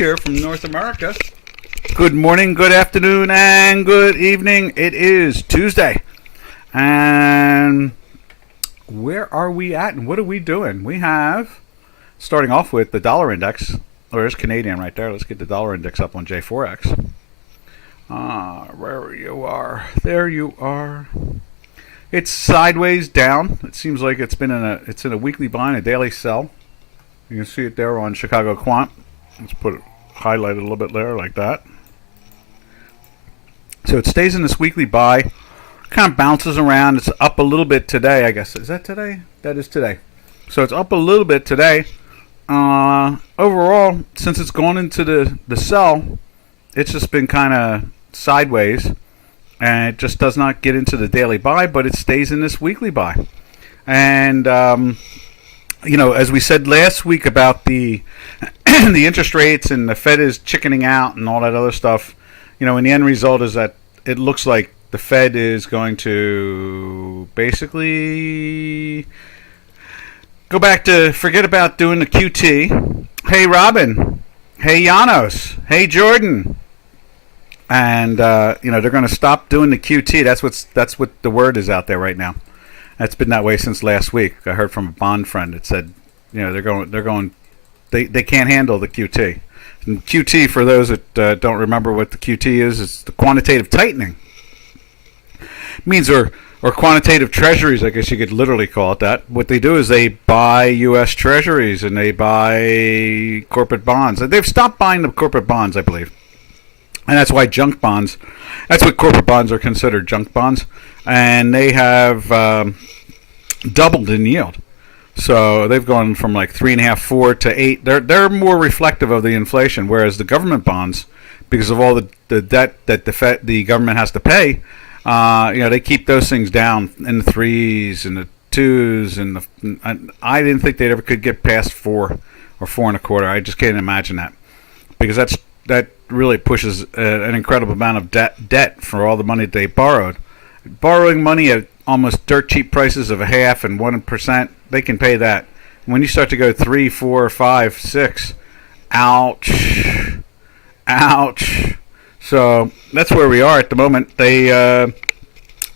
here from North America. Good morning, good afternoon, and good evening. It is Tuesday. And where are we at and what are we doing? We have, starting off with the dollar index. Oh, there's Canadian right there. Let's get the dollar index up on J4X. Where you are. There you are. It's sideways down. It seems like it's in a weekly buy and a daily sell. You can see it there on Chicago Quant. Let's put it highlighted a little bit there like that. So it stays in this weekly buy. Kind of bounces around. It's up a little bit today, I guess. Is that today? That is today. So it's up a little bit today. Overall, since it's gone into the sell, it's just been kind of sideways. And it just does not get into the daily buy, but it stays in this weekly buy. And, as we said last week about the the interest rates and the Fed is chickening out and all that other stuff, and the end result is that it looks like the Fed is going to basically go back to forget about doing the QT. Hey, Robin. Hey, Janos. Hey, Jordan. And, they're going to stop doing the QT. That's what the word is out there right now. That's been that way since last week. I heard from a bond friend that said, they can't handle the QT. And QT, for those that don't remember what the QT is, it's the quantitative tightening. It means, or quantitative treasuries, I guess you could literally call it that. What they do is they buy U.S. treasuries and they buy corporate bonds. They've stopped buying the corporate bonds, I believe. And that's why junk bonds, that's what corporate bonds are considered, junk bonds. And they have doubled in yield. So they've gone from like 3.5, 4 to 8. They're more reflective of the inflation, whereas the government bonds, because of all the debt that the government has to pay, they keep those things down in the 3s and the 2s. And I didn't think they ever could get past 4 or 4.25. I just can't imagine that, because that really pushes an incredible amount of debt for all the money they borrowed. Borrowing money at almost dirt cheap prices of 0.5% and 1%, they can pay that. When you start to go 3, 4, 5, 6, ouch. So that's where we are at the moment. The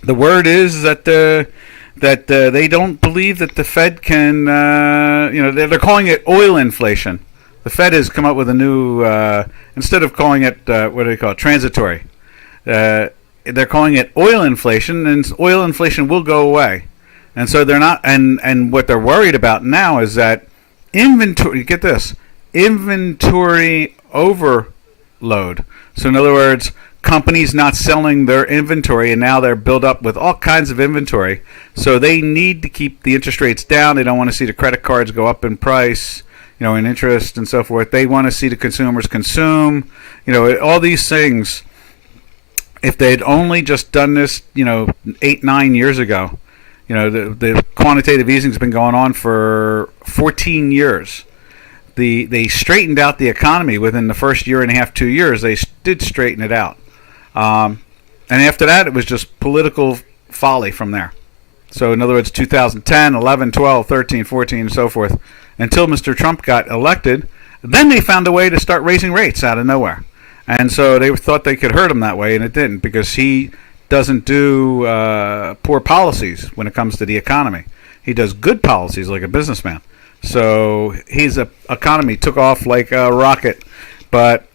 word is that they don't believe that the Fed can. They're calling it oil inflation. The Fed has come up with a new, instead of calling it, what do they call it, transitory. They're calling it oil inflation, and oil inflation will go away. And so they're not, and what they're worried about now is that inventory, get this, inventory overload. So in other words, companies not selling their inventory, and now they're built up with all kinds of inventory. So they need to keep the interest rates down. They don't want to see the credit cards go up in price, in interest and so forth. They want to see the consumers consume, all these things. If they'd only just done this, 8, 9 years ago, the quantitative easing has been going on for 14 years. They straightened out the economy within the first year and a half, 2 years. They did straighten it out. And after that, it was just political folly from there. So in other words, 2010, 11, 12, 13, 14, and so forth, until Mr. Trump got elected, then they found a way to start raising rates out of nowhere. And so they thought they could hurt him that way, and it didn't, because he doesn't do poor policies when it comes to the economy. He does good policies like a businessman. So his economy took off like a rocket. But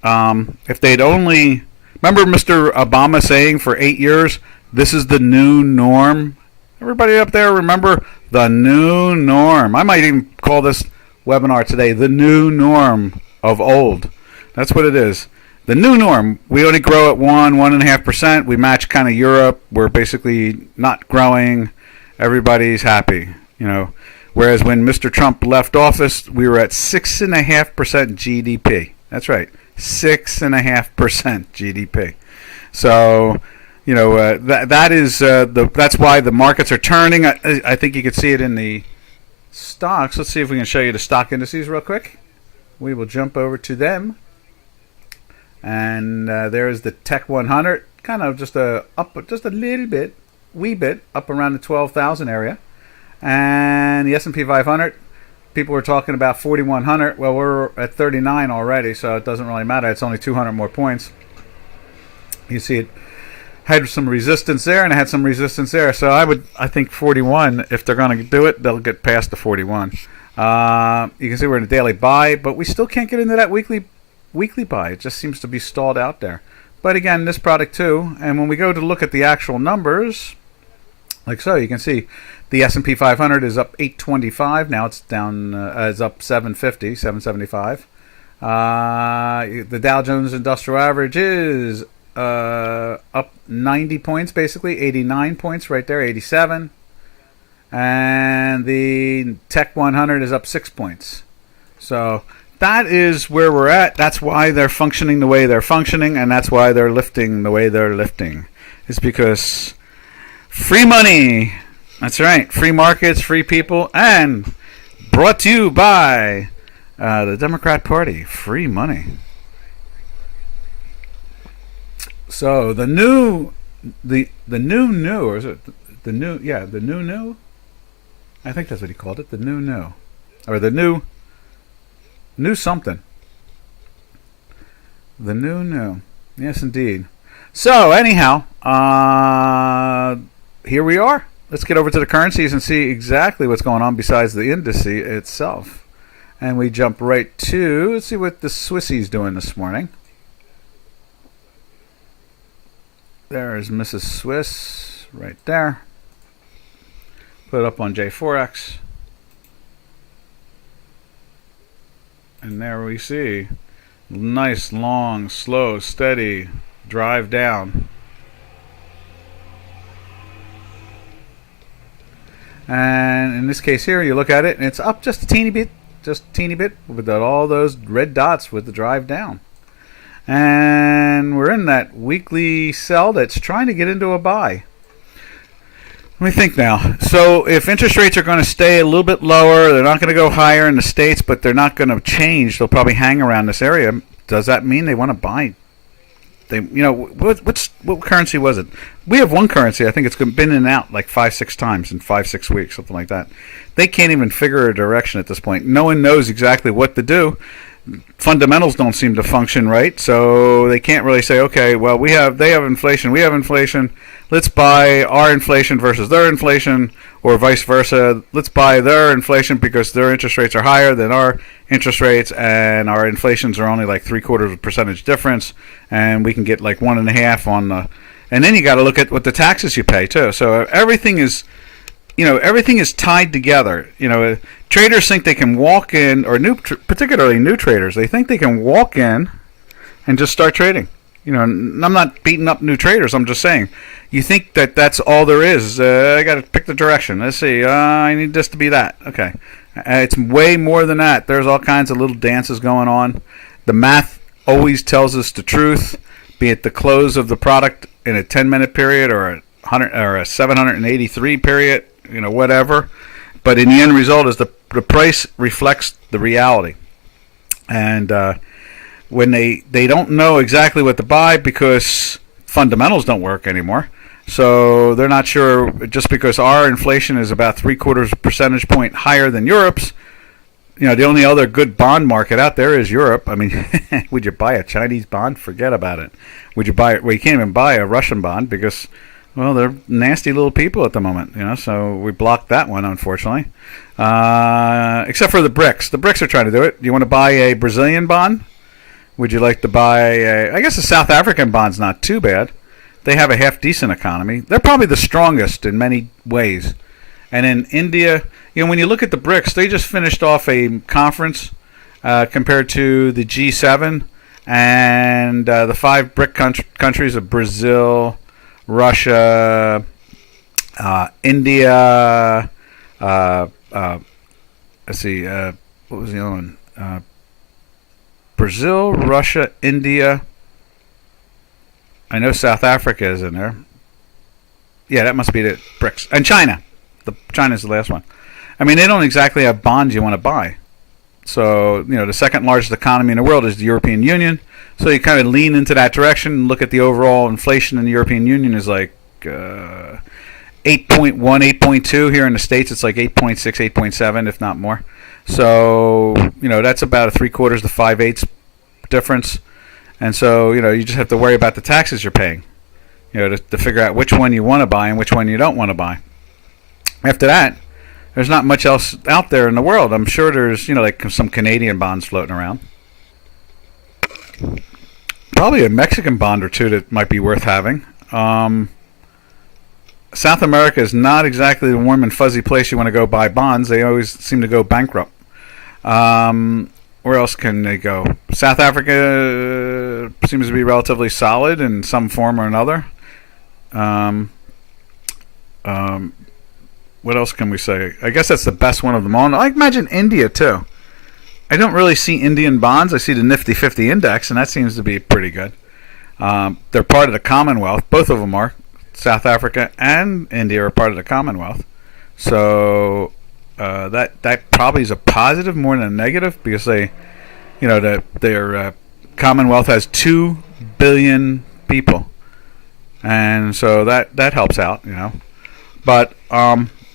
if they'd only... Remember Mr. Obama saying for 8 years, this is the new norm? Everybody up there remember the new norm? I might even call this webinar today the new norm of old. That's what it is. The new norm. We only grow at 1.5%. We match kind of Europe. We're basically not growing. Everybody's happy, Whereas when Mr. Trump left office, we were at 6.5% GDP. That's right, 6.5% GDP. So, that is that's why the markets are turning. I think you can see it in the stocks. Let's see if we can show you the stock indices real quick. We will jump over to them. And there's the Tech 100, kind of just up just a little bit, wee bit up around the 12,000 area, and the S&P 500 people were talking about 4,100. Well, we're at 39 already, so it doesn't really matter. It's only 200 more points. You see, it had some resistance there, and it had some resistance there. So I think 41. If they're going to do it, they'll get past the 41. You can see we're in a daily buy, but we still can't get into that weekly buy. It just seems to be stalled out there. But again, this product too. And when we go to look at the actual numbers, like so, you can see the S&P 500 is up 825. Now it's down. It's up 750, 775. The Dow Jones Industrial Average is up 90 points, basically 89 points right there, 87. And the Tech 100 is up 6 points. So that is where we're at. That's why they're functioning the way they're functioning, and that's why they're lifting the way they're lifting. It's because free money. That's right. Free markets, free people, and brought to you by the Democrat Party. Free money. So the new, or is it the new? Yeah, the new. I think that's what he called it. The new, or the new something. The new. Yes, indeed. So anyhow, here we are. Let's get over to the currencies and see exactly what's going on besides the index itself. And we jump right to, let's see what the Swissie's doing this morning. There's Mrs. Swiss right there. Put it up on J4X. And there we see nice, long, slow, steady drive down. And in this case here, you look at it, and it's up just a teeny bit, with all those red dots with the drive down. And we're in that weekly sell that's trying to get into a buy. Let me think now. So if interest rates are going to stay a little bit lower, they're not going to go higher in the States, but they're not going to change. They'll probably hang around this area. Does that mean they want to buy? What currency was it? We have one currency. I think it's been in and out like 5-6 times in 5-6 weeks, something like that. They can't even figure a direction at this point. No one knows exactly what to do. Fundamentals don't seem to function right, so they can't really say, okay, well, they have inflation, we have inflation. Let's buy our inflation versus their inflation, or vice versa. Let's buy their inflation because their interest rates are higher than our interest rates, and our inflations are only like 0.75% difference, and we can get like 1.5 on the. And then you got to look at what the taxes you pay too. So everything is tied together. Traders think they can walk in, or particularly new traders, they think they can walk in and just start trading. And I'm not beating up new traders. I'm just saying, you think that that's all there is. I got to pick the direction. Let's see. I need this to be that. Okay. It's way more than that. There's all kinds of little dances going on. The math always tells us the truth, be it the close of the product in a 10-minute period or a 783 period, whatever. But in the end result is the price reflects the reality. And when they don't know exactly what to buy because fundamentals don't work anymore, so they're not sure, just because our inflation is about 0.75% point higher than Europe's. The only other good bond market out there is Europe. I mean, would you buy a Chinese bond? Forget about it. Would you buy it? Well, you can't even buy a Russian bond because, well, they're nasty little people at the moment, so we blocked that one, unfortunately. Except for the BRICS. The BRICS are trying to do it. Do you want to buy a Brazilian bond? Would you like to buy I guess a South African bond's not too bad. They have a half-decent economy. They're probably the strongest in many ways. And in India, when you look at the BRICS, they just finished off a conference compared to the G7 and the 5 BRIC countries of Brazil, Russia, India, let's see, what was the other one? Brazil, Russia, India. I know South Africa is in there. Yeah, that must be the BRICS. And China. China's the last one. I mean, they don't exactly have bonds you want to buy. So, the second largest economy in the world is the European Union. So you kind of lean into that direction and look at the overall inflation in the European Union is like 8.1, 8.2. Here in the States, it's like 8.6, 8.7, if not more. So that's about a 3/4 to 5/8 difference. And so you just have to worry about the taxes you're paying. To figure out which one you want to buy and which one you don't want to buy. After that, there's not much else out there in the world. I'm sure there's like some Canadian bonds floating around. Probably a Mexican bond or two that might be worth having. South America is not exactly the warm and fuzzy place you want to go buy bonds. They always seem to go bankrupt. Where else can they go? South Africa seems to be relatively solid in some form or another. What else can we say? I guess that's the best one of them all. I imagine India too. I don't really see Indian bonds. I see the Nifty 50 index, and that seems to be pretty good. They're part of the Commonwealth. Both of them are. South Africa and India are part of the Commonwealth. So that probably is a positive more than a negative, because their Commonwealth has 2 billion people, and so that helps out. But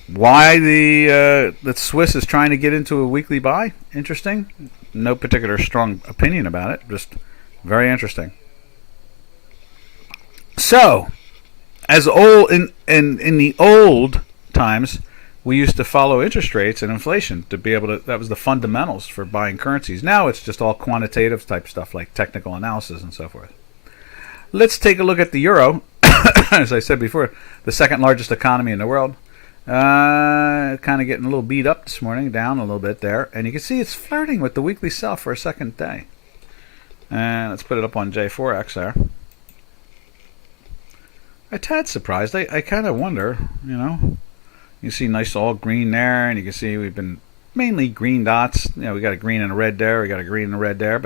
why the Swiss is trying to get into a weekly buy? Interesting. No particular strong opinion about it. Just very interesting. So, as old in the old times, we used to follow interest rates and inflation to be able to. That was the fundamentals for buying currencies. Now it's just all quantitative type stuff like technical analysis and so forth. Let's take a look at the euro. As I said before, the second largest economy in the world. Kind of getting a little beat up this morning, down a little bit there, and you can see it's flirting with the weekly sell for a second day. And let's put it up on J4X there. A tad surprised. I kind of wonder, You see nice all green there, and you can see we've been mainly green dots. We got a green and a red there, we got a green and a red there,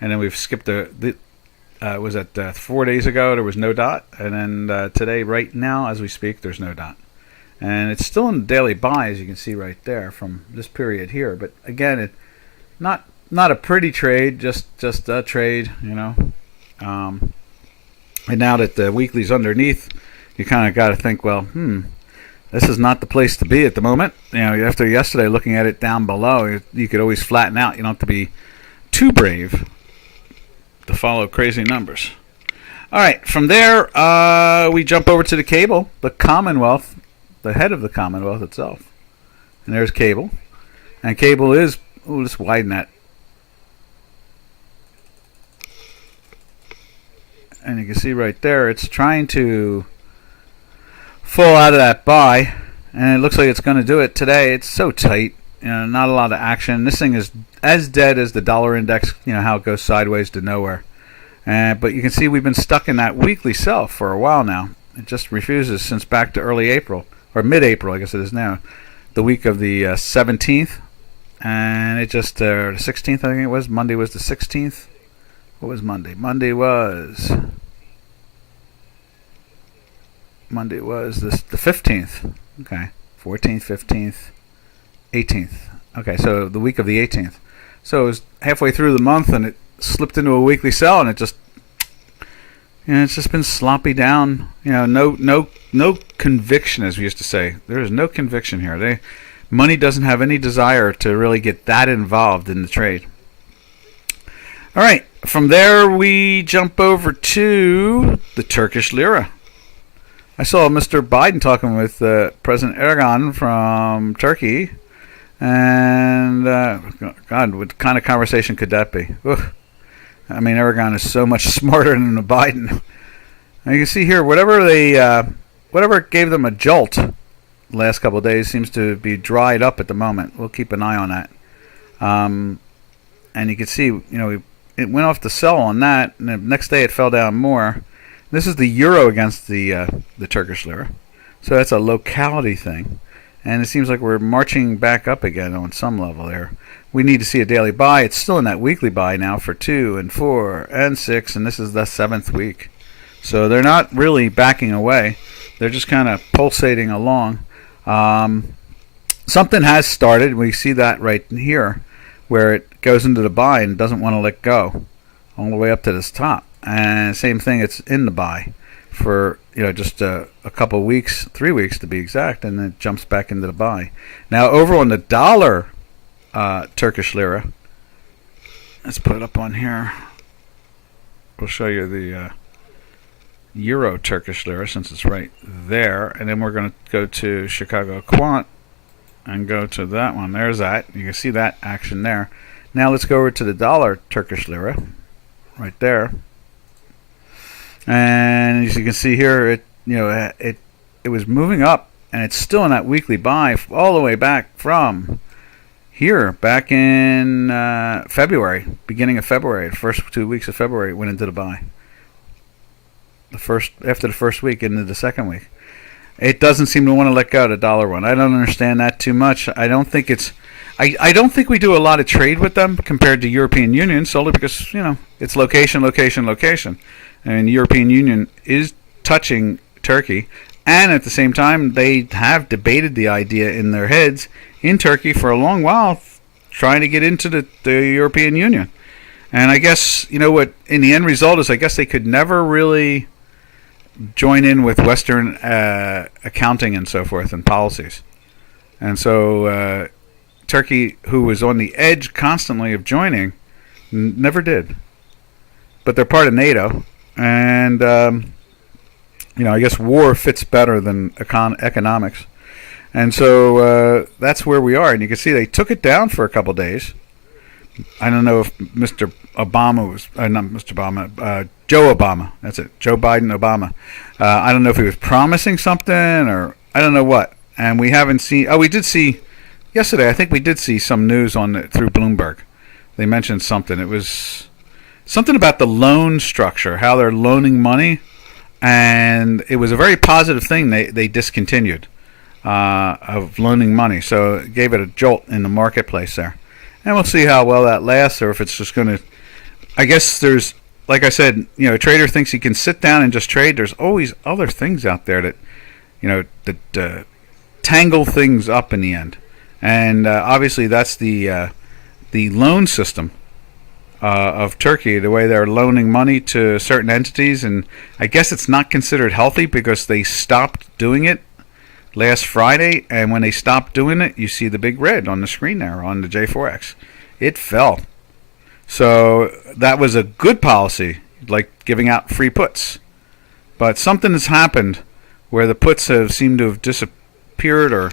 and then we've skipped was that 4 days ago there was no dot, and then today, right now as we speak, there's no dot. And it's still in the daily buy, as you can see right there from this period here. But again, not a pretty trade, just a trade, And now that the weekly's underneath, you kind of got to think, well, this is not the place to be at the moment. After yesterday looking at it down below, you could always flatten out. You don't have to be too brave to follow crazy numbers. All right, from there, we jump over to the cable, the Commonwealth. The head of the Commonwealth itself. And there's cable. And cable is, let's widen that. And you can see right there, it's trying to fall out of that buy. And it looks like it's going to do it today. It's so tight. Not a lot of action. This thing is as dead as the dollar index, how it goes sideways to nowhere. But you can see we've been stuck in that weekly sell for a while now. It just refuses since back to early April. Or mid-April, I guess it is now, the week of the 17th, and it just, the 16th, I think it was. Monday was the 16th. What was Monday? Monday was the 15th. Okay, 14th, 15th, 18th. Okay, so the week of the 18th. So it was halfway through the month, and it slipped into a weekly sell, and it just, it's just been sloppy down. No conviction, as we used to say. There is no conviction here. Money doesn't have any desire to really get that involved in the trade. All right, from there we jump over to the Turkish lira. I saw Mr. Biden talking with President Erdogan from Turkey, and God, what kind of conversation could that be? Ugh. I mean, Erdogan is so much smarter than the Biden. And you can see here, whatever gave them a jolt the last couple of days seems to be dried up at the moment. We'll keep an eye on that. And you can see, it went off the sell on that, and the next day it fell down more. This is the euro against the Turkish lira. So that's a locality thing. And it seems like we're marching back up again on some level there. We need to see a daily buy. It's still in that weekly buy now for 2 and 4 and 6, and this is the 7th week. So they're not really backing away. They're just kind of pulsating along. Something has started. We see that right here, where it goes into the buy and doesn't want to let go all the way up to this top. And same thing, it's in the buy for just a couple weeks, 3 weeks to be exact, and then it jumps back into the buy. Now over on the dollar Turkish lira. Let's put it up on here. We'll show you the Euro Turkish lira since it's right there, and then we're going to go to Chicago Quant and go to that one. There's that. You can see that action there. Now let's go over to the dollar Turkish lira, right there. And as you can see here, it was moving up, and it's still in that weekly buy all the way back from here, back in February, beginning of February, the first 2 weeks of February, it went into the buy. After the first week into the second week, it doesn't seem to want to let go of the dollar one. I don't understand that too much. I don't think we do a lot of trade with them compared to European Union, solely because it's location. And the European Union is touching Turkey, and at the same time they have debated the idea in their heads in Turkey for a long while, trying to get into the European Union. And I guess what in the end result is, I guess they could never really join in with Western accounting and so forth and policies. And so Turkey, who was on the edge constantly of joining, never did. But they're part of NATO, and I guess war fits better than economics. And so that's where we are. And you can see they took it down for a couple days. I don't know if Mr. Obama was, not Mr. Obama, Joe Obama. That's it, Joe Biden Obama. I don't know if he was promising something or I don't know what. And we haven't seen. Oh, we did see yesterday. I think we did see some news on it through Bloomberg. They mentioned something. It was something about the loan structure, how they're loaning money, and it was a very positive thing. They discontinued of loaning money, so it gave it a jolt in the marketplace there. And we'll see how well that lasts, or if it's just going to. I guess there's, like I said, a trader thinks he can sit down and just trade. There's always other things out there that tangle things up in the end. And obviously that's the loan system of Turkey, the way they're loaning money to certain entities. And I guess it's not considered healthy because they stopped doing it last Friday, and when they stopped doing it, you see the big red on the screen there on the J4X. It fell. So that was a good policy, like giving out free puts. But something has happened where the puts have seemed to have disappeared, or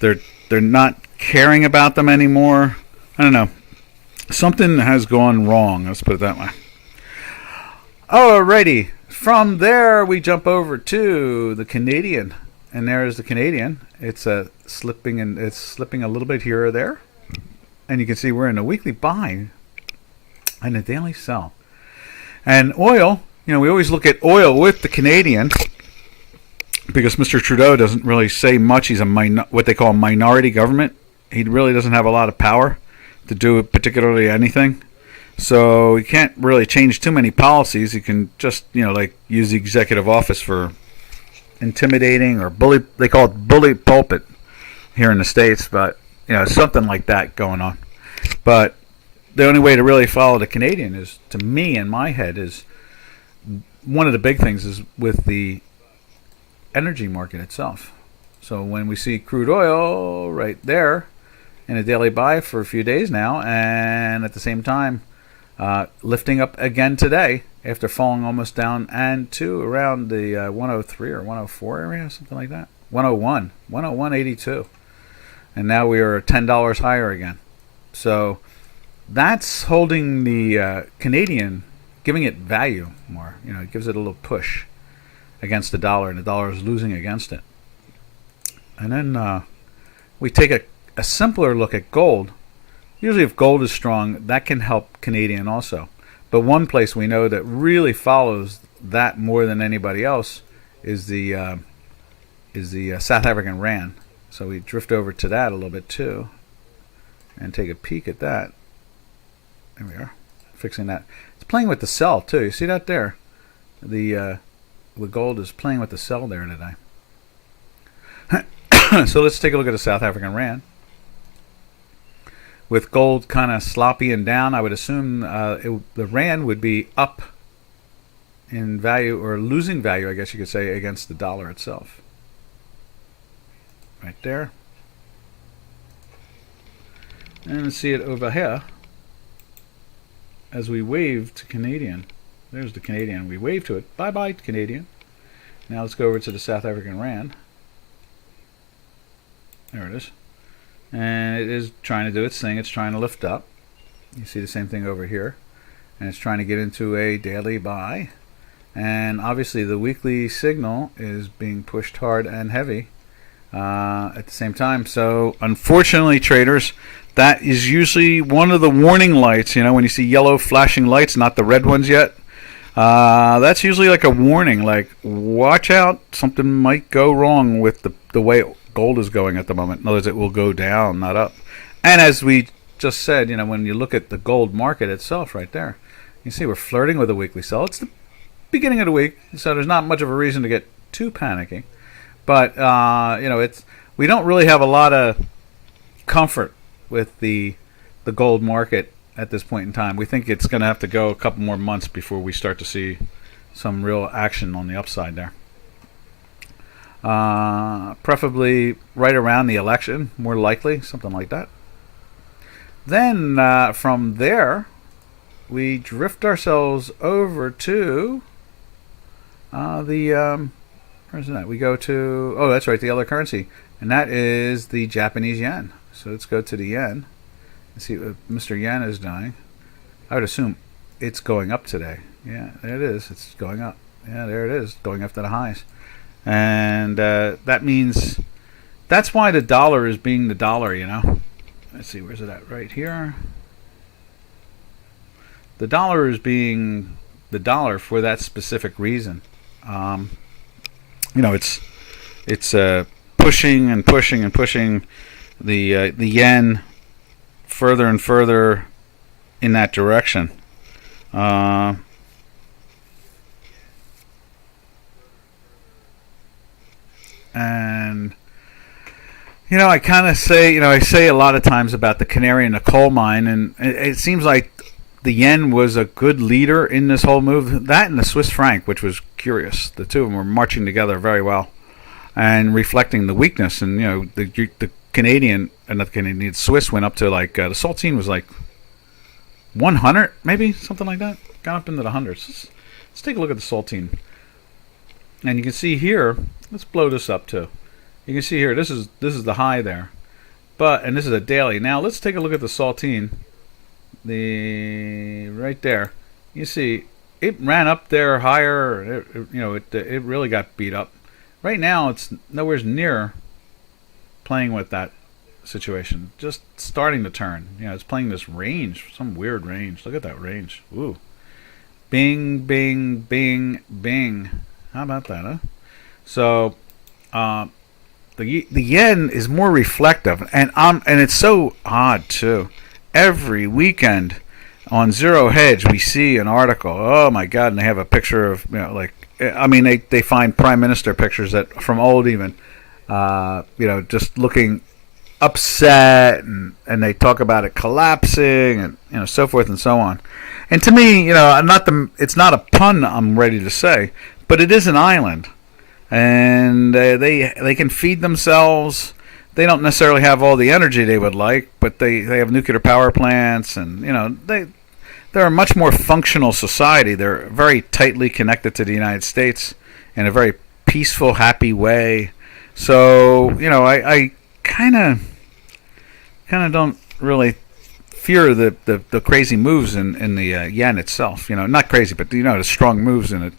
they're not caring about them anymore. I don't know. Something has gone wrong. Let's put it that way. Alrighty. From there, we jump over to the Canadian. And there is the Canadian. It's slipping a little bit here or there, and you can see we're in a weekly buy and a daily sell. And oil, we always look at oil with the Canadian because Mr. Trudeau doesn't really say much. He's what they call a minority government. He really doesn't have a lot of power to do particularly anything. So he can't really change too many policies. He can just like use the executive office for intimidating or bully. They call it bully pulpit here in the States, but something like that going on. But the only way to really follow the Canadian is, to me in my head, is one of the big things is with the energy market itself. So when we see crude oil right there in a daily buy for a few days now, and at the same time lifting up again today after falling almost down and to around the 103 or 104 area, something like that. 101.82. And now we are $10 higher again. So that's holding the Canadian, giving it value more. It gives it a little push against the dollar, and the dollar is losing against it. And then we take a simpler look at gold. Usually if gold is strong, that can help Canadian also. But one place we know that really follows that more than anybody else is the South African rand. So we drift over to that a little bit too, and take a peek at that. There we are, fixing that. It's playing with the sell too. You see that there? The gold is playing with the sell there today. So let's take a look at the South African rand. With gold kind of sloppy and down, I would assume the rand would be up in value, or losing value, I guess you could say, against the dollar itself. Right there. And see it over here as we wave to Canadian. There's the Canadian. We wave to it. Bye-bye, Canadian. Now let's go over to the South African Rand. There it is. And it is trying to do its thing. It's trying to lift up. You see the same thing over here. And it's trying to get into a daily buy. And obviously the weekly signal is being pushed hard and heavy at the same time. So unfortunately, traders, that is usually one of the warning lights. You know, when you see yellow flashing lights, not the red ones yet. That's usually like a warning, like watch out, something might go wrong with the way gold is going at the moment. In other words, it will go down, not up. And as we just said, you know, when you look at the gold market itself right there, you see we're flirting with a weekly sell. It's the beginning of the week, so there's not much of a reason to get too panicky. But you know, we don't really have a lot of comfort with the gold market at this point in time. We think it's going to have to go a couple more months before we start to see some real action on the upside there. Preferably right around the election, more likely, something like that. Then from there, we drift ourselves over to where's that? We go to, oh, that's right, the other currency, and that is the Japanese yen. So let's go to the yen and see what Mr. Yen is doing. I would assume it's going up today. Yeah, there it is. It's going up. Yeah, there it is, going up to the highs. And that means that's why the dollar is being the dollar, you know. Let's see, where's it at? Right here. The dollar is being the dollar for that specific reason. You know, it's pushing and pushing and pushing the yen further and further in that direction. And you know, I kind of say, you know, I say a lot of times about the canary in the coal mine, and it seems like the yen was a good leader in this whole move. That and the Swiss franc, which was curious. The two of them were marching together very well and reflecting the weakness. And you know, the Canadian, not the Canadian, Swiss went up to like the saltine was like 100, maybe something like that. Got up into the hundreds. Let's take a look at the saltine, and you can see here. Let's blow this up too. You can see here. This is the high there, and this is a daily. Now let's take a look at the saltine. The right there, you see it ran up there higher. You know, it really got beat up. Right now, it's nowhere near playing with that situation. Just starting to turn. You know, it's playing this range, some weird range. Look at that range. Ooh, bing, bing, bing, bing. How about that, huh? So, the yen is more reflective, and it's so odd too. Every weekend on Zero Hedge, we see an article. Oh my God! And they have a picture of, you know, like, I mean, they find prime minister pictures that from old even, you know, just looking upset, and they talk about it collapsing, and you know, so forth and so on. And to me, you know, it's not a pun I'm ready to say, but it is an island, and they can feed themselves. They don't necessarily have all the energy they would like, but they have nuclear power plants, and you know, they're a much more functional society. They're very tightly connected to the United States in a very peaceful, happy way. So you know, I kind of don't really fear the crazy moves in the yen itself. You know, not crazy, but you know, the strong moves in it,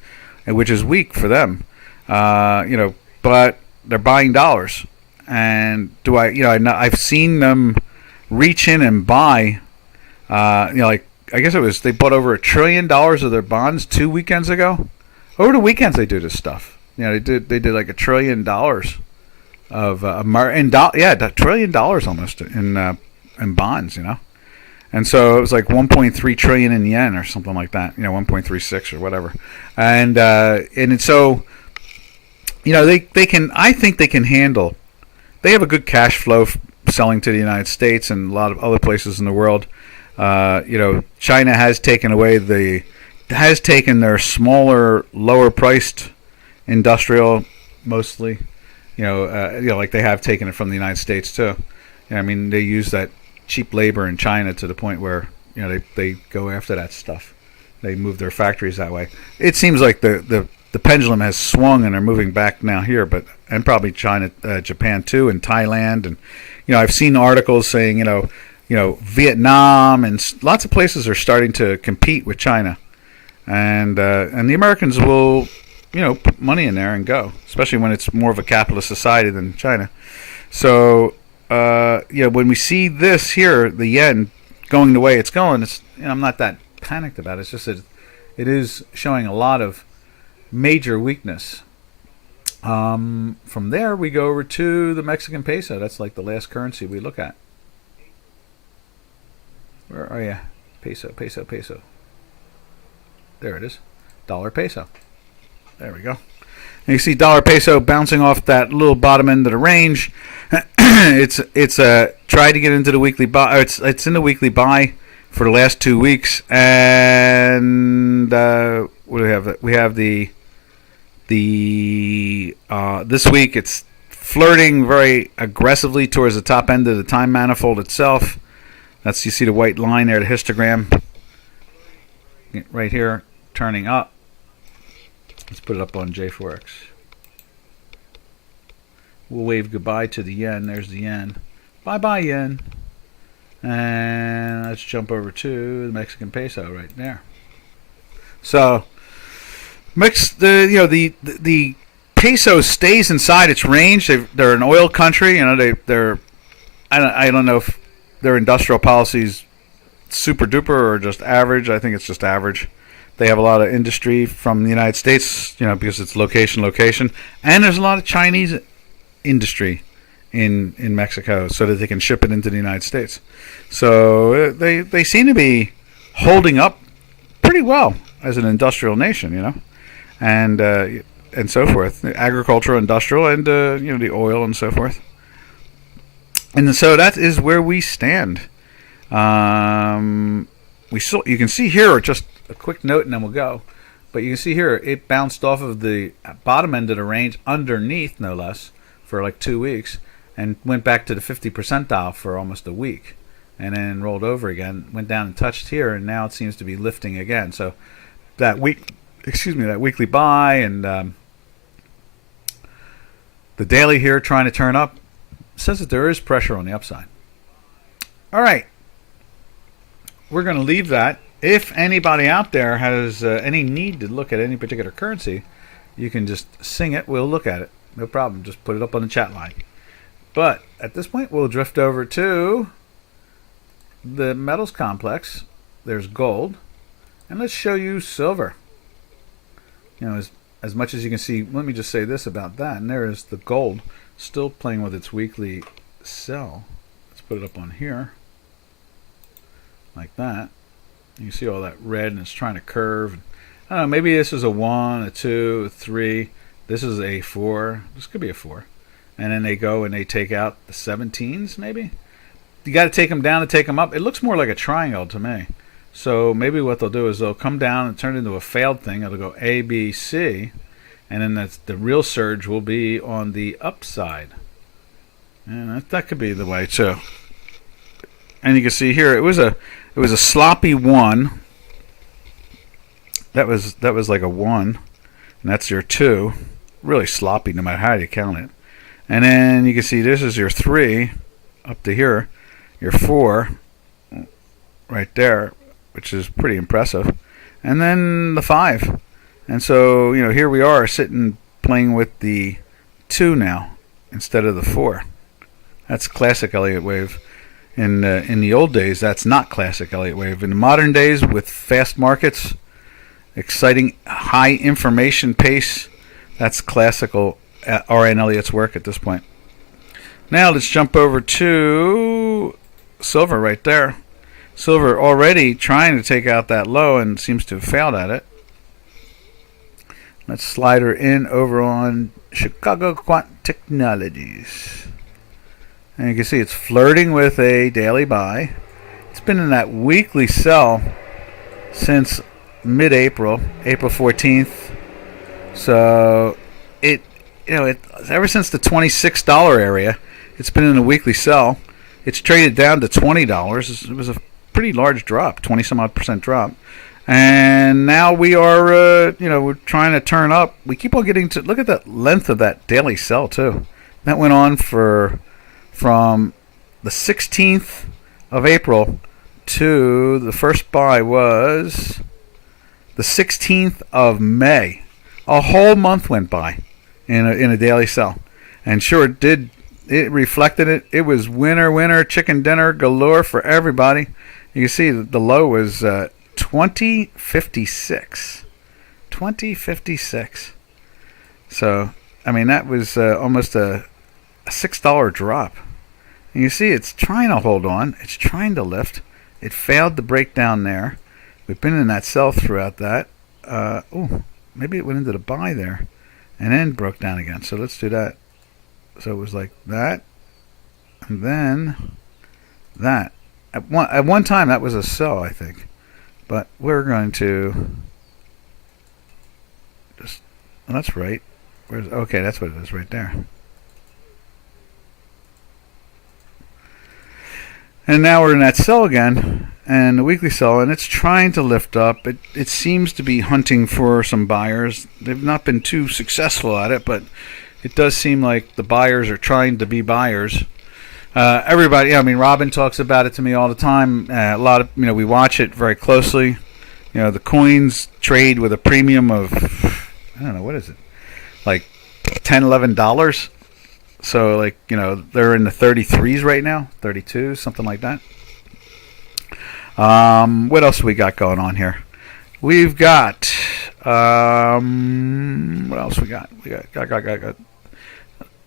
which is weak for them. You know, but they're buying dollars. And I've seen them reach in and buy, you know, like, I guess they bought over $1 trillion of their bonds 2 weekends ago. Over the weekends they do this stuff. You know, they did like $1 trillion of $1 trillion almost in bonds, you know. And so it was like 1.3 trillion in yen or something like that, you know, 1.36 or whatever. And so, you know, I think they can handle. They have a good cash flow selling to the United States and a lot of other places in the world. You know, China has taken their smaller, lower priced industrial mostly. You know, like they have taken it from the United States too. You know, I mean, they use that cheap labor in China to the point where they go after that stuff. They move their factories that way. It seems like the pendulum has swung and they're moving back now here, and probably China, Japan too, and Thailand, and I've seen articles saying Vietnam and lots of places are starting to compete with China, and the Americans will put money in there and go, especially when it's more of a capitalist society than China. So when we see this here, the yen going the way it's going, I'm not that panicked about it. It's just that it is showing a lot of major weakness. From there we go over to the Mexican peso. That's like the last currency we look at. Where are you? Peso. There it is. Dollar peso. There we go. And you see dollar peso bouncing off that little bottom end of the range. It's tried to get into the weekly buy. It's in the weekly buy for the last 2 weeks, and what do we have? We have the this week it's flirting very aggressively towards the top end of the time manifold itself. You see the white line there, the histogram right here, turning up. Let's put it up on J4X. We'll wave goodbye to the yen. There's the yen. Bye-bye, yen. And let's jump over to the Mexican peso right there. So, the peso stays inside its range. They're an oil country. They're I don't know if their industrial policies super duper or just average. I think it's just average. They have a lot of industry from the United States, because it's location, and there's a lot of Chinese industry in Mexico, so that they can ship it into the United States. So they seem to be holding up pretty well as an industrial nation, and so forth, agricultural, industrial, and the oil and so forth. And so that is where we stand. You can see here, just a quick note and then we'll go. But you can see here, it bounced off of the bottom end of the range, underneath no less, for like 2 weeks, and went back to the 50 percentile for almost a week, and then rolled over again, went down and touched here, and now it seems to be lifting again. So that weekly buy and the daily here trying to turn up says that there is pressure on the upside. All right, we're going to leave that. If anybody out there has any need to look at any particular currency, you can just sing it. We'll look at it. No problem. Just put it up on the chat line. But at this point, we'll drift over to the metals complex. There's gold. And let's show you silver. As much as you can see, let me just say this about that. And there is the gold still playing with its weekly sell. Let's put it up on here. Like that. You see all that red, and it's trying to curve. I don't know, maybe this is a 1, a 2, a 3. This is a 4. This could be a 4. And then they go and they take out the 17s, maybe? You got to take them down to take them up. It looks more like a triangle to me. So maybe what they'll do is they'll come down and turn it into a failed thing. It'll go A, B, C. And then the real surge will be on the upside. And that could be the way, too. And you can see here, it was a sloppy 1. That was like a 1, and that's your 2. Really sloppy, no matter how you count it. And then you can see this is your 3 up to here, your 4 right there, which is pretty impressive, and then the 5. And so here we are sitting playing with the 2 now instead of the 4. That's classic Elliott wave. In the old days, that's not classic Elliott wave. In the modern days, with fast markets, exciting high information pace, that's classical R.N. Elliott's work at this point. Now let's jump over to silver right there. Silver already trying to take out that low and seems to have failed at it. Let's slide her in over on Chicago Quant Technologies. And you can see it's flirting with a daily buy. It's been in that weekly sell since mid-April, April 14th. So it ever since the $26 area, it's been in a weekly sell. It's traded down to $20. It was a pretty large drop, 20 some odd percent drop. And now we are, we're trying to turn up. We keep on getting to, look at the length of that daily sell too. That went on from the 16th of April to the first buy was the 16th of May. A whole month went by in a daily sell. And sure, it did. It reflected it. It was winner, chicken dinner galore for everybody. You can see the low was 2056. 2056. So, I mean, that was almost a $6 drop. And you see it's trying to hold on. It's trying to lift. It failed to break down there. We've been in that sell throughout that. Maybe it went into the buy there and then broke down again. So let's do that. So it was like that, and then that. At one time, that was a sell, I think. But we're going to just. Well, that's right. Okay, that's what it is right there. And now we're in that sell again, and the weekly sell, and it's trying to lift up. It seems to be hunting for some buyers. They've not been too successful at it, but it does seem like the buyers are trying to be buyers. Everybody, I mean, Robin talks about it to me all the time. A lot of, we watch it very closely. The coins trade with a premium of, I don't know, what is it? Like $10, $11. So, like, they're in the 33s right now, 32, something like that. What else we got going on here? We've got, what else we got? We got.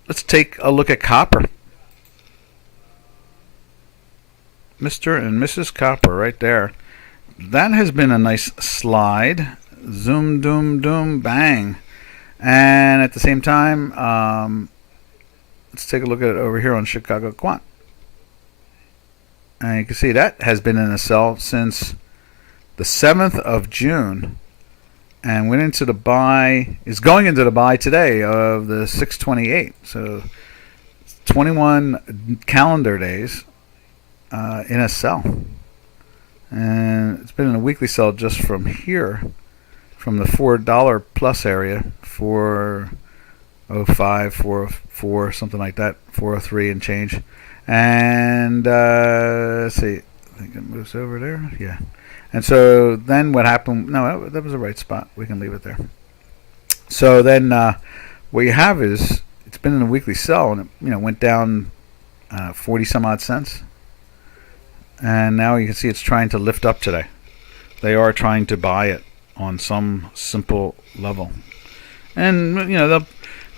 Let's take a look at copper. Mr. and Mrs. Copper right there. That has been a nice slide. Zoom, doom, doom, bang. And at the same time, let's take a look at it over here on Chicago Quant. And you can see that has been in a sell since the 7th of June. And went into the buy, is going into the buy today of the 628. So 21 calendar days in a sell. And it's been in a weekly sell just from here, from the $4 plus area, 405, 404, something like that, 403 and change. And let's see, I think it moves over there. Yeah. And so then what happened? No, that was the right spot. We can leave it there. So then what you have is it's been in a weekly sell, and it went down 40 some odd cents. And now you can see it's trying to lift up today. They are trying to buy it on some simple level. And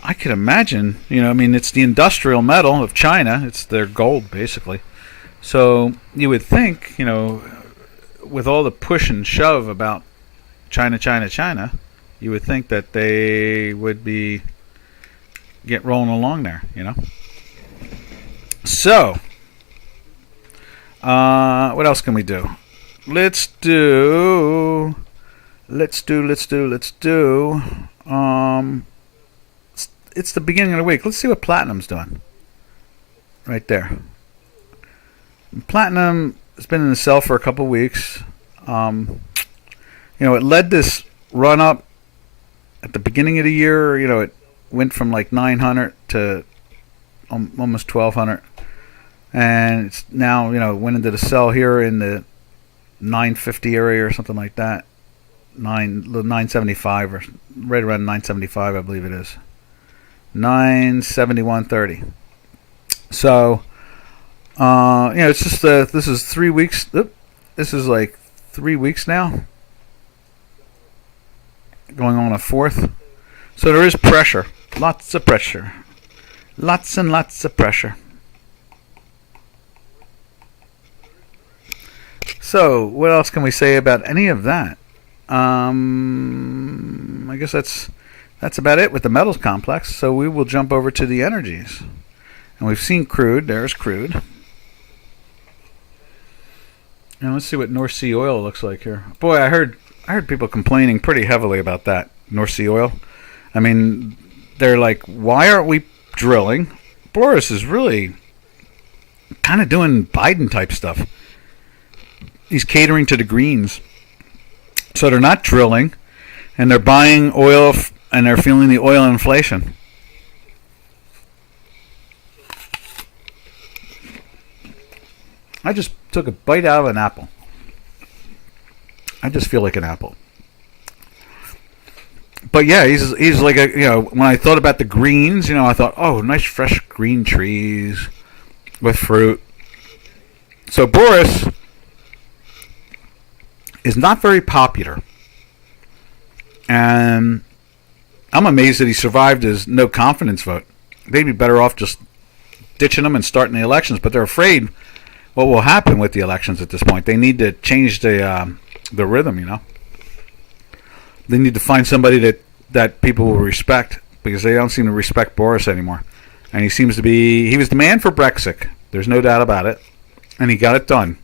I could imagine, it's the industrial metal of China. It's their gold, basically. So you would think, with all the push and shove about China, you would think that they would get rolling along there, So, what else can we do? Let's do. It's the beginning of the week. Let's see what platinum's doing. Right there. Platinum has been in the sell for a couple weeks. It led this run up at the beginning of the year. It went from like 900 to almost 1200, and it's now went into the sell here in the 950 area or something like that. 975 or right around 975, I believe it is. 971.30. So. It's just this is 3 weeks. This is like 3 weeks now, going on a fourth. So there is pressure, lots of pressure, lots and lots of pressure. So what else can we say about any of that? I guess that's about it with the metals complex. So we will jump over to the energies, and we've seen crude. There's crude. And let's see what North Sea oil looks like here. Boy, I heard people complaining pretty heavily about that North Sea oil. I mean, they're like, why aren't we drilling? Boris is really, kind of doing Biden type stuff. He's catering to the Greens. So they're not drilling, and they're buying oil, and they're feeling the oil inflation. I just took a bite out of an apple. I just feel like an apple. But yeah, he's like a, when I thought about the greens, I thought, oh, nice fresh green trees with fruit. So Boris is not very popular. And I'm amazed that he survived his no confidence vote. They'd be better off just ditching him and starting the elections, but they're afraid what will happen with the elections at this point. They need to change the rhythm, They need to find somebody that people will respect, because they don't seem to respect Boris anymore. And he was the man for Brexit. There's no doubt about it. And he got it done.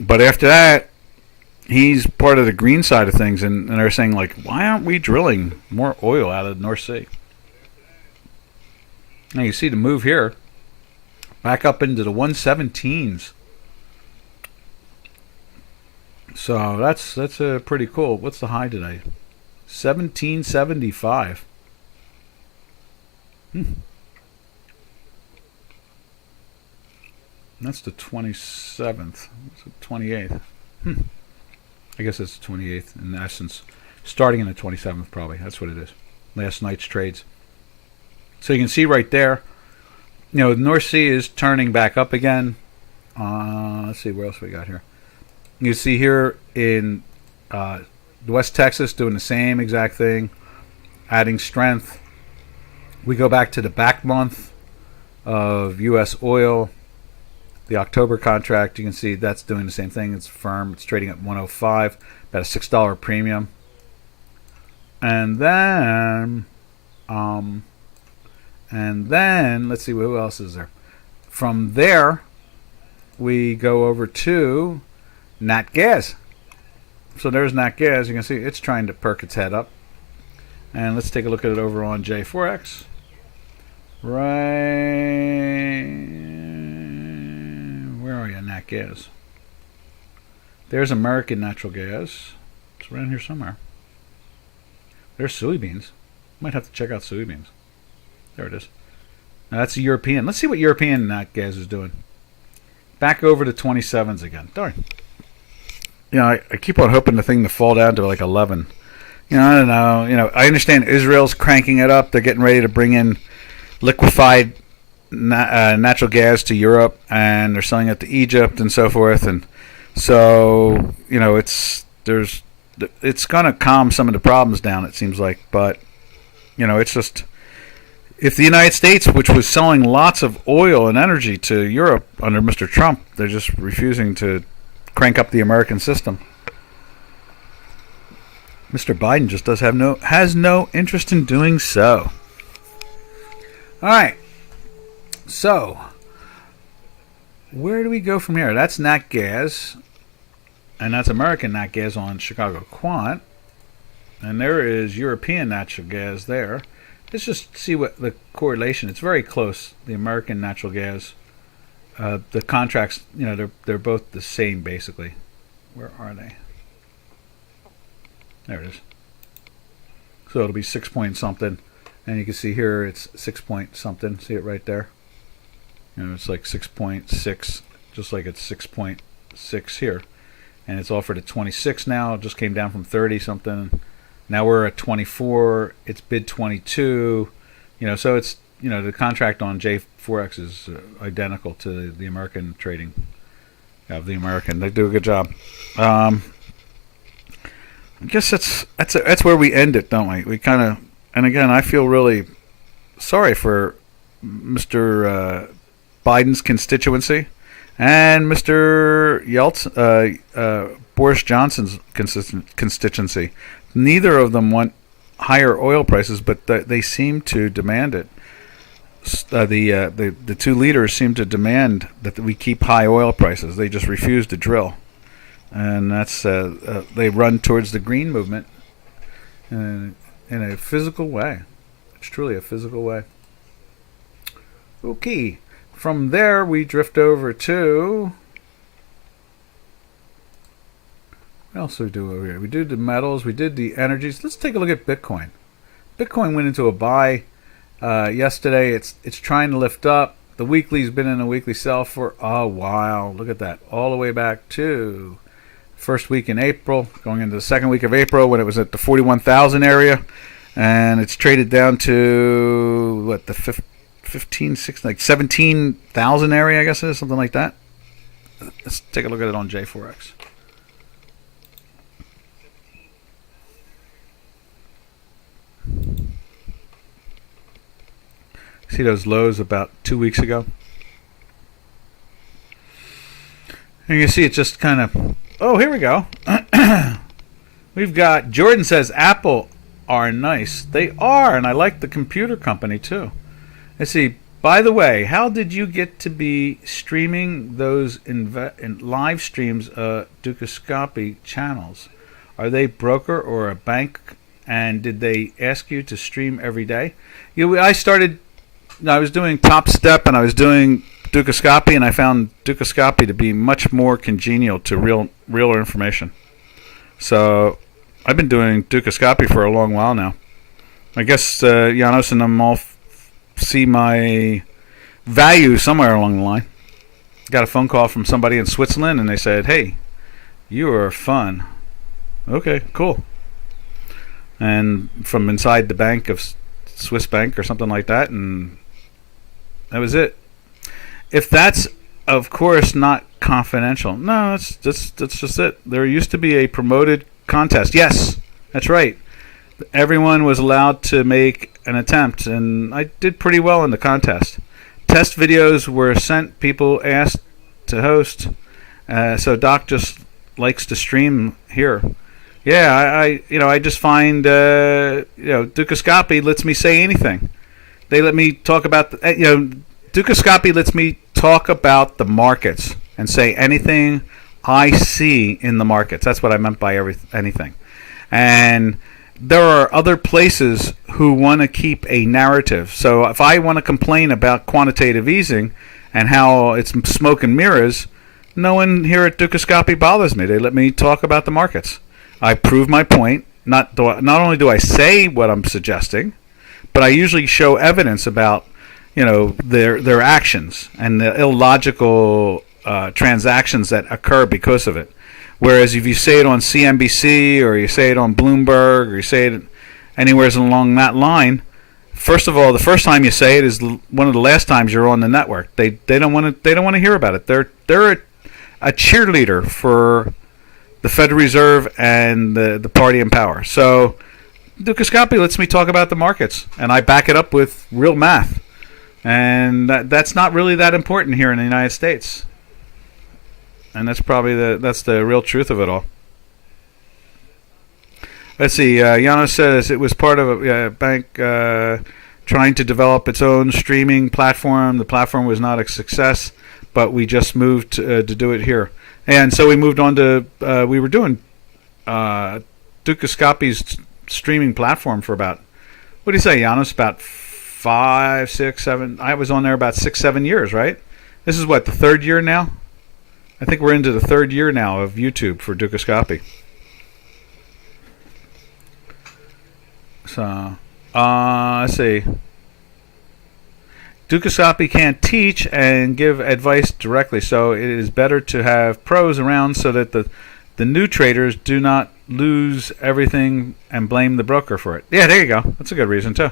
But after that, he's part of the green side of things, and they're saying, like, why aren't we drilling more oil out of the North Sea? Now you see the move here. Back up into the 117s. So that's pretty cool. What's the high today? 1775. That's the 27th. It's the 28th. I guess it's the 28th in essence. Starting in the 27th probably. That's what it is. Last night's trades. So you can see right there, the North Sea is turning back up again. Let's see, where else we got here. You see here in West Texas doing the same exact thing, adding strength. We go back to the back month of U.S. oil. The October contract, you can see that's doing the same thing. It's firm. It's trading at 105, about a $6 premium. And then let's see, who else is there? From there, we go over to Nat Gas. So there's Nat Gas. You can see it's trying to perk its head up. And let's take a look at it over on J4X. Right. Where are you, Nat Gas? There's American Natural Gas. It's around here somewhere. There's soybeans. Might have to check out soybeans. There it is. Now that's a European. Let's see what European Nat Gas is doing. Back over to 27s again. Darn. I keep on hoping the thing to fall down to like 11. I don't know. I understand Israel's cranking it up. They're getting ready to bring in liquefied natural gas to Europe, and they're selling it to Egypt and so forth. And so, it's going to calm some of the problems down, it seems like. But, it's just, if the United States, which was selling lots of oil and energy to Europe under Mr. Trump, they're just refusing to crank up the American system. Mr. Biden just has no interest in doing so. All right. So, where do we go from here? That's Nat Gas, and that's American Nat Gas on Chicago Quant, and there is European natural gas there. Let's just see what the correlation. It's very close. The American natural gas, the contracts, they're both the same basically. Where are they? There it is. So it'll be 6 point something, and you can see here it's 6 point something. See it right there? It's like 6.6, just like it's 6.6 here, and it's offered at 26 now. It just came down from 30 something. Now we're at 24. It's bid 22. So it's the contract on J4X is identical to the American trading of the American. They do a good job. I guess that's where we end it, don't we? We kind of, and again, I feel really sorry for Mr. Biden's constituency and Mr. Boris Johnson's constituency. Neither of them want higher oil prices, but they seem to demand it. The two leaders seem to demand that we keep high oil prices. They just refuse to drill, and that's they run towards the green movement in a physical way. It's truly a physical way. Okay. from there, we drift over to... What else do we do over here? We did the metals. We did the energies. Let's take a look at Bitcoin. Bitcoin went into a buy yesterday. It's trying to lift up. The weekly's been in a weekly sell for a while. Look at that. All the way back to first week in April, going into the second week of April when it was at the 41,000 area. And it's traded down to, what, the 15, 16, like 17,000 area, I guess it is, something like that. Let's take a look at it on J4X. See those lows about 2 weeks ago? And you see it just kind of... Oh, here we go. We've got... Jordan says Apple are nice. They are, and I like the computer company too. Let's see. By the way, how did you get to be streaming those in live streams Dukascopy channels? Are they broker or a bank? And did they ask you to stream every day? I was doing Top Step and I was doing Dukascopy, and I found Dukascopy to be much more congenial to real information. So I've been doing Dukascopy for a long while now. I guess Janos and them all see my value somewhere along the line. Got a phone call from somebody in Switzerland, and they said, "Hey, you are fun." Okay, cool. And from inside the bank of Swiss Bank or something like that, and that was it. If that's, of course, not confidential. No, that's just it. There used to be a promoted contest. Yes, that's right. Everyone was allowed to make an attempt, and I did pretty well in the contest. Test videos were sent. People asked to host. So Doc just likes to stream here. Yeah, I just find Dukascopy lets me say anything. They let me talk about Dukascopy lets me talk about the markets and say anything I see in the markets. That's what I meant by anything. And there are other places who want to keep a narrative. So if I want to complain about quantitative easing and how it's smoke and mirrors, no one here at Dukascopy bothers me. They let me talk about the markets. I prove my point. Not only do I say what I'm suggesting, but I usually show evidence about their actions and the illogical transactions that occur because of it. Whereas if you say it on CNBC or you say it on Bloomberg or you say it anywhere along that line, first of all, the first time you say it is one of the last times you're on the network. They don't want to hear about it. They're a cheerleader for the Federal Reserve and the party in power. So Dukascopy lets me talk about the markets, and I back it up with real math. And that's not really that important here in the United States. And that's probably the real truth of it all. Let's see. Yano says it was part of a bank trying to develop its own streaming platform. The platform was not a success, but we just moved to do it here. And so we moved on to, we were doing Dukascopy's streaming platform for about, what do you say, Janos? About 5, 6, 7. I was on there about 6, 7 years, right? This is what, the third year now? I think we're into the third year now of YouTube for Dukascopy. So, let's see. Dukascopy can't teach and give advice directly, so it is better to have pros around so that the new traders do not lose everything and blame the broker for it. Yeah, there you go. That's a good reason, too.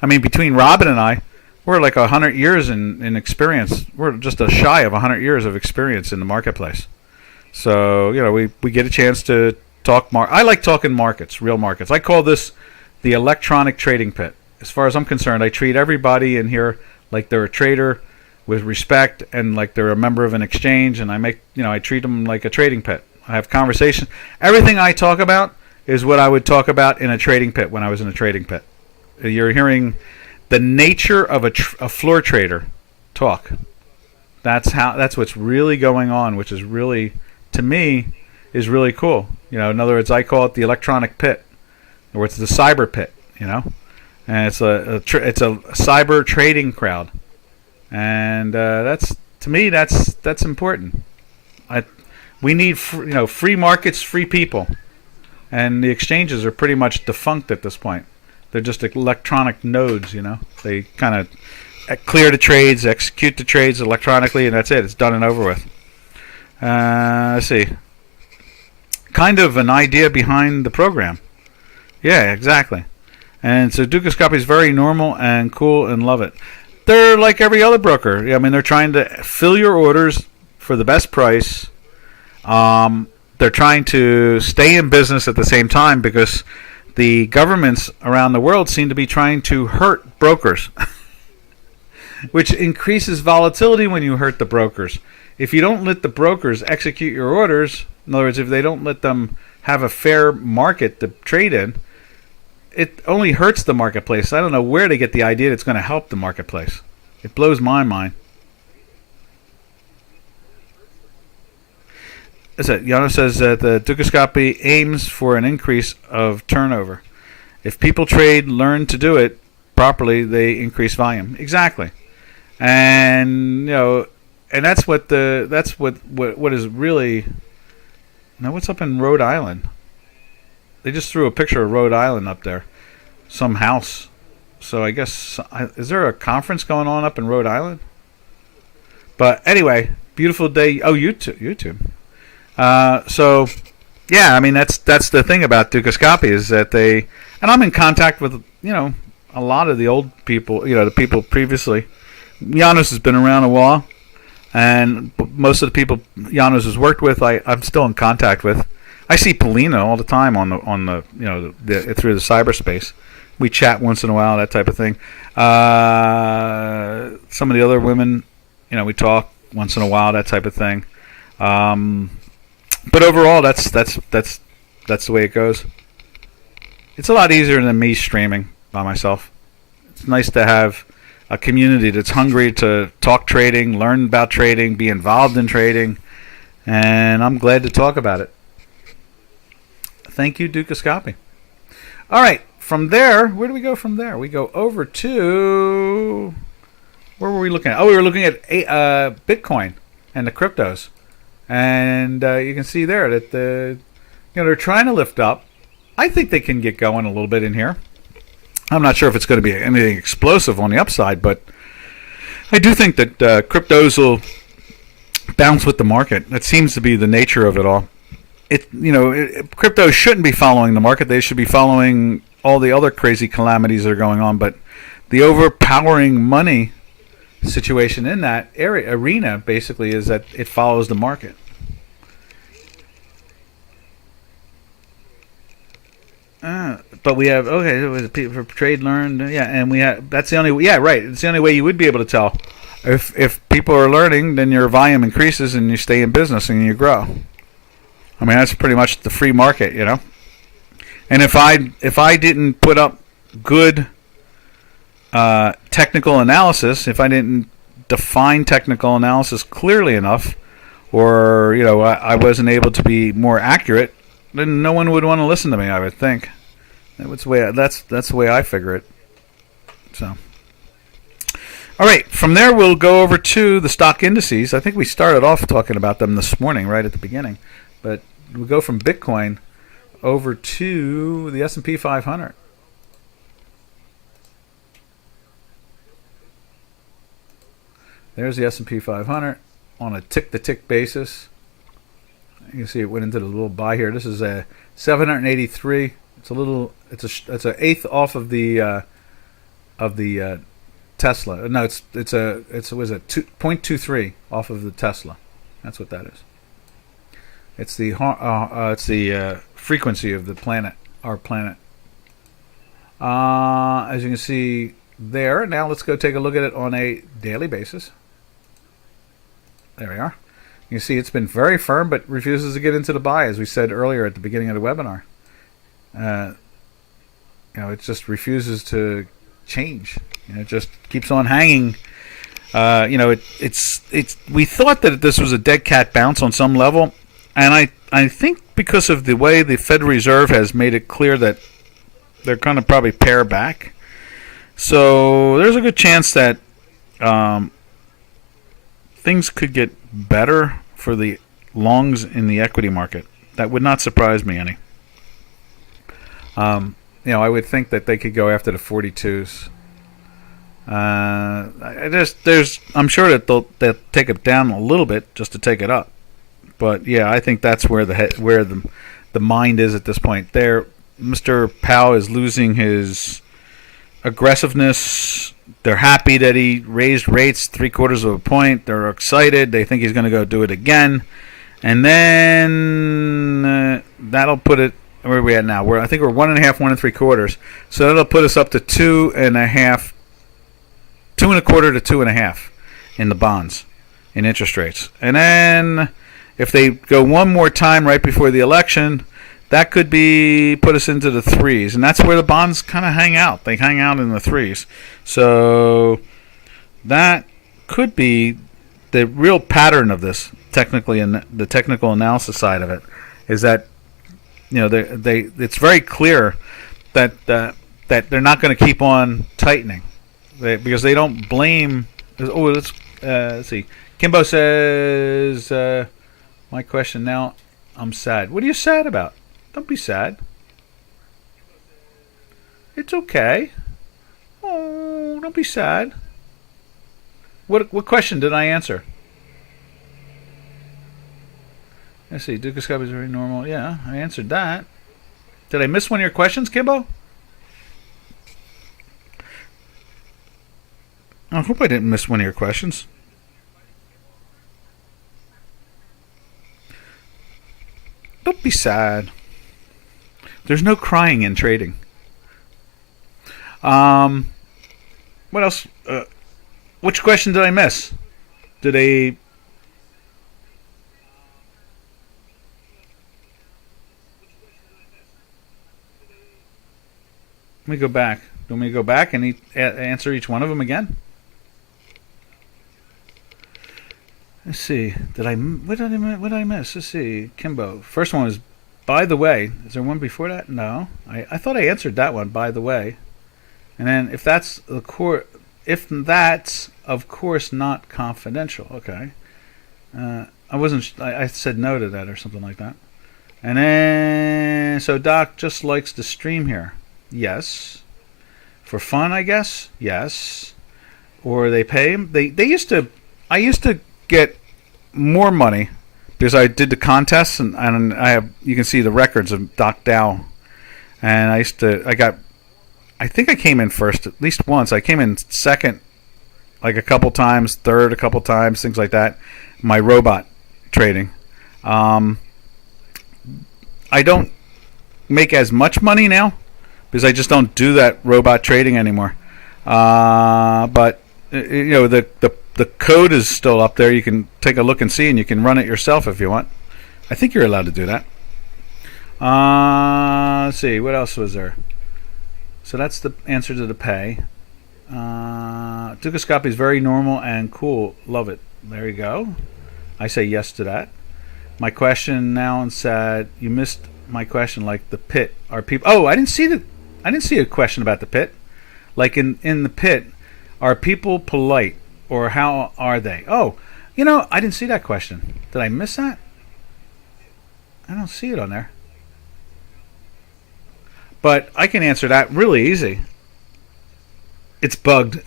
I mean, between Robin and I, we're like 100 years in experience. We're just a shy of 100 years of experience in the marketplace. So, we get a chance to talk. I like talking markets, real markets. I call this the electronic trading pit. As far as I'm concerned, I treat everybody in here like they're a trader with respect and like they're a member of an exchange, and I treat them like a trading pit. I have conversations. Everything I talk about is what I would talk about in a trading pit when I was in a trading pit. You're hearing the nature of a floor trader talk. That's what's really going on, which is really, to me, is really cool. In other words, I call it the electronic pit, or it's the cyber pit. And it's a cyber trading crowd. and that's to me that's important. I, we need free markets, free people, and the exchanges are pretty much defunct at this point. They're just electronic nodes. They kind of clear the trades, execute the trades electronically, and that's it. It's done and over with. Let's see. Kind of an idea behind the program. Yeah, exactly. And so Dukascopy is very normal and cool and love it. They're like every other broker. I mean, they're trying to fill your orders for the best price. They're trying to stay in business at the same time because the governments around the world seem to be trying to hurt brokers, which increases volatility when you hurt the brokers. If you don't let the brokers execute your orders, in other words, if they don't let them have a fair market to trade in, it only hurts the marketplace. I don't know where they get the idea that it's going to help the marketplace. It blows my mind. That's it. Jana says that the Dukascopy aims for an increase of turnover. If people learn to do it properly, they increase volume. Exactly. And and that's what is really. Now, what's up in Rhode Island? They just threw a picture of Rhode Island up there, some house. So I guess is there a conference going on up in Rhode Island? But anyway, beautiful day. Oh, YouTube. So yeah, I mean that's the thing about Dukascopy is that and I'm in contact with a lot of the old people, the people previously. Janos has been around a while, and most of the people Janos has worked with, I'm still in contact with. I see Polina all the time on the through the cyberspace. We chat once in a while, that type of thing. Some of the other women, we talk once in a while, that type of thing. But overall, that's the way it goes. It's a lot easier than me streaming by myself. It's nice to have a community that's hungry to talk trading, learn about trading, be involved in trading, and I'm glad to talk about it. Thank you, Dukascopy. All right, from there, where do we go from there? We go over to... Where were we looking at? Oh, we were looking at Bitcoin and the cryptos. And you can see there that they're trying to lift up. I think they can get going a little bit in here. I'm not sure if it's going to be anything explosive on the upside, but I do think that cryptos will bounce with the market. That seems to be the nature of it all. Cryptos shouldn't be following the market. They should be following all the other crazy calamities that are going on. But the overpowering money situation in that arena basically is that it follows the market. But we have for trade learned, and we have that's the only right. It's the only way you would be able to tell if people are learning, then your volume increases and you stay in business and you grow. I mean that's pretty much the free market, And if I didn't put up good technical analysis, if I didn't define technical analysis clearly enough, or I wasn't able to be more accurate, then no one would want to listen to me. I would think that's the way I figure it. So, all right, from there we'll go over to the stock indices. I think we started off talking about them this morning, right at the beginning, but we go from Bitcoin over to the S&P 500. There's the S&P 500 on a tick-to-tick basis. You can see it went into the little buy here. This is a 783. It's an eighth off of the Tesla. No, it's 0.23 off of the Tesla. That's what that is. It's the frequency of the planet, our planet. As you can see there. Now let's go take a look at it on a daily basis. There we are. You can see it's been very firm, but refuses to get into the buy, as we said earlier at the beginning of the webinar. It just refuses to change. It just keeps on hanging. We thought that this was a dead cat bounce on some level, and I think because of the way the Federal Reserve has made it clear that they're going to probably pare back. So there's a good chance that things could get better for the longs in the equity market. That would not surprise me any. I would think that they could go after the 42s. I'm sure that they'll take it down a little bit just to take it up. But yeah, I think that's where the mind is at this point. There, Mr. Powell is losing his aggressiveness. They're happy that he raised rates 3/4 of a point. They're excited. They think he's going to go do it again, and then that'll put it where are we at now. I think we're 1.5, 1 3/4. So that'll put us up to 2.5, 2.25 to 2.5 in the bonds, in interest rates. And then if they go one more time right before the election, that could put us into the 3s, and that's where the bonds kind of hang out. They hang out in the 3s. So that could be the real pattern of this, technically, and the technical analysis side of it is that it's very clear that they're not going to keep on tightening because they don't blame. Let's see. Kimbo says, "My question now. I'm sad. What are you sad about? Don't be sad. It's okay. Oh, don't be sad. What question did I answer? Let's see. Dukascope is very normal. Yeah, I answered that. Did I miss one of your questions, Kimbo? I hope I didn't miss one of your questions. Don't be sad. There's no crying in trading. What else? Which question did I miss? Let me go back. Do you want me to go back and answer each one of them again? Let's see. What did I miss? Let's see. Kimbo. First one was, by the way. Is there one before that? No. I thought I answered that one, by the way. And then if that's of course not confidential. Okay. I said no to that or something like that. And then so Doc just likes to stream here. Yes. For fun, I guess. Yes. Or they pay him. I used to get more money because I did the contests and you can see the records of DocDow, and I think I came in first at least once. I came in second like a couple times, third a couple times, things like that. My robot trading. I don't make as much money now because I just don't do that robot trading anymore. But the code is still up there. You can take a look and see, and you can run it yourself if you want. I think you're allowed to do that. Let's see. What else was there? So that's the answer to the pay. Dukascope is very normal and cool. Love it. There you go. I say yes to that. My question now and said you missed my question. Like the pit, are people? Oh, I didn't see a question about the pit. Like in the pit, are people polite or how are they? Oh, I didn't see that question. Did I miss that? I don't see it on there. But I can answer that really easy. It's bugged.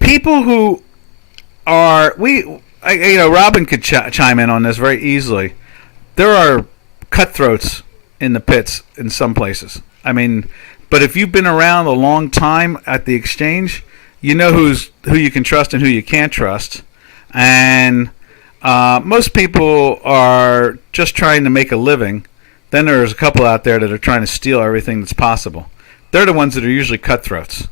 People who are Robin could chime in on this very easily. There are cutthroats in the pits in some places. I mean, but if you've been around a long time at the exchange, you know who you can trust and who you can't trust. And most people are just trying to make a living. Then there's a couple out there that are trying to steal everything that's possible. They're the ones that are usually cutthroats,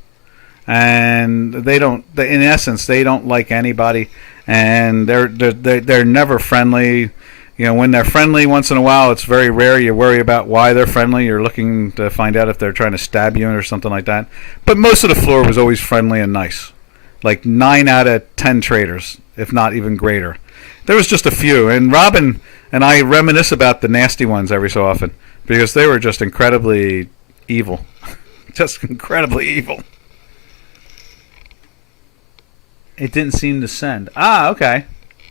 and in essence, they don't like anybody, and they're never friendly. When they're friendly once in a while, it's very rare. You worry about why they're friendly. You're looking to find out if they're trying to stab you or something like that. But most of the floor was always friendly and nice. Like 9 out of 10 traders, if not even greater. There was just a few, and Robin and I reminisce about the nasty ones every so often because they were just incredibly evil. Just incredibly evil. It didn't seem to send. Okay.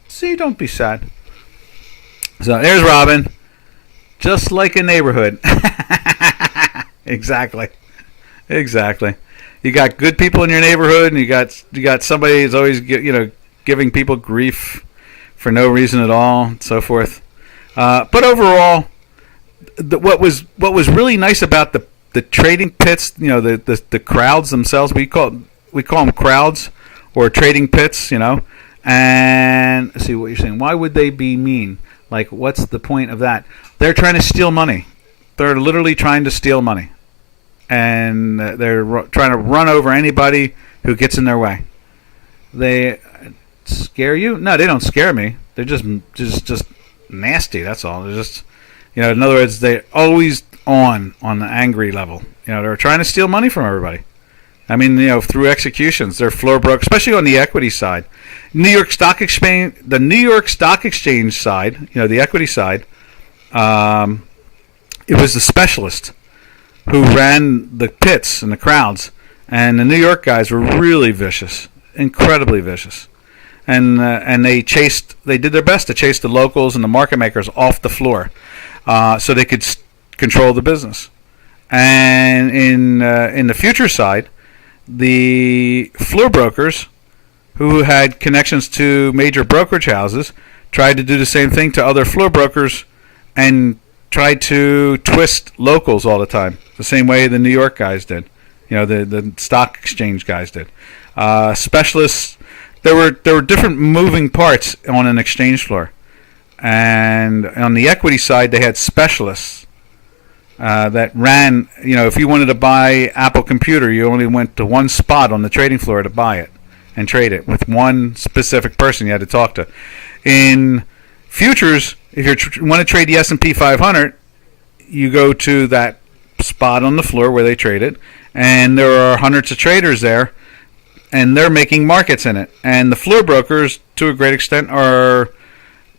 See, don't be sad. So there's Robin. Just like a neighborhood. Exactly. You got good people in your neighborhood, and you got somebody who's always giving people grief for no reason at all, and so forth. But overall, what was really nice about the trading pits, the crowds themselves, we call them crowds or trading pits, And let's see what you're saying. Why would they be mean? Like, what's the point of that? They're trying to steal money. They're literally trying to steal money, and they're trying to run over anybody who gets in their way. They scare you? No, they don't scare me. They're just nasty. That's all. They're just, in other words, they're always on the angry level. They're trying to steal money from everybody. I mean, through executions, they're floor broke, especially on the equity side. The New York Stock Exchange side, the equity side, it was the specialist who ran the pits and the crowds, and the New York guys were really vicious, incredibly vicious, and they did their best to chase the locals and the market makers off the floor, so they could control the business. And in the future side, the floor brokers, who had connections to major brokerage houses, tried to do the same thing to other floor brokers and tried to twist locals all the time, the same way the New York guys did, the stock exchange guys did. Specialists, there were different moving parts on an exchange floor, and on the equity side, they had specialists that ran. If you wanted to buy Apple computer, you only went to one spot on the trading floor to buy it and trade it with one specific person you had to talk to. In futures, if you want to trade the S&P 500, you go to that spot on the floor where they trade it, and there are hundreds of traders there, and they're making markets in it. And the floor brokers, to a great extent, are,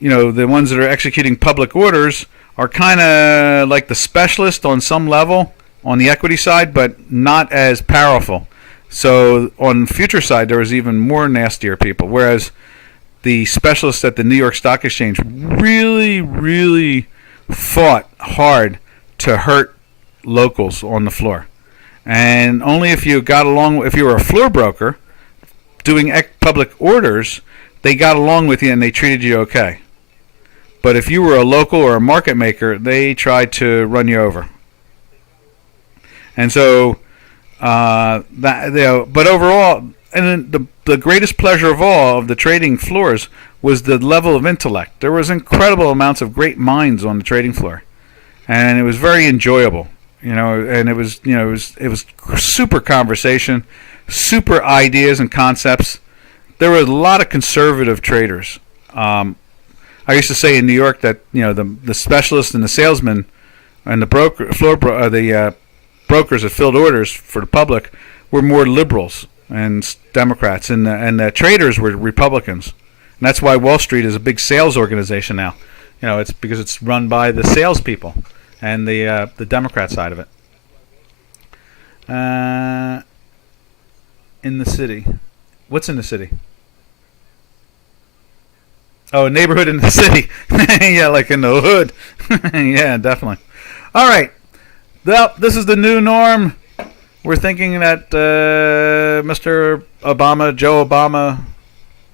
the ones that are executing public orders, are kind of like the specialist on some level on the equity side, but not as powerful. So on the future side, there was even more nastier people, whereas the specialists at the New York Stock Exchange really, really fought hard to hurt locals on the floor. And only if you got along, if you were a floor broker doing public orders, they got along with you and they treated you okay. But if you were a local or a market maker, they tried to run you over. And so, but overall, and the greatest pleasure of all of the trading floors was the level of intellect. There was incredible amounts of great minds on the trading floor, and it was very enjoyable. And it was super conversation, super ideas and concepts. There were a lot of conservative traders. I used to say in New York that the specialists and the salesmen and the brokers that filled orders for the public were more liberals and Democrats, and the traders were Republicans. And that's why Wall Street is a big sales organization now. It's because it's run by the salespeople and the Democrat side of it. In the city, what's in the city? Oh, a neighborhood in the city. Yeah, like in the hood. Yeah, definitely. All right. Well, this is the new norm. We're thinking that Mr. Obama, Joe Obama,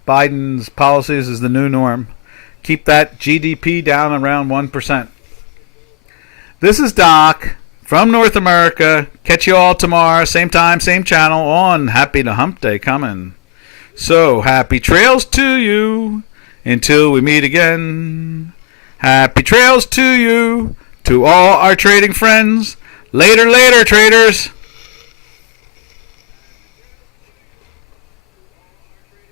Biden's policies is the new norm. Keep that GDP down around 1%. This is Doc from North America. Catch you all tomorrow, same time, same channel on Happy to Hump Day coming. So, happy trails to you. Until we meet again, happy trails to you, to all our trading friends. Later, traders.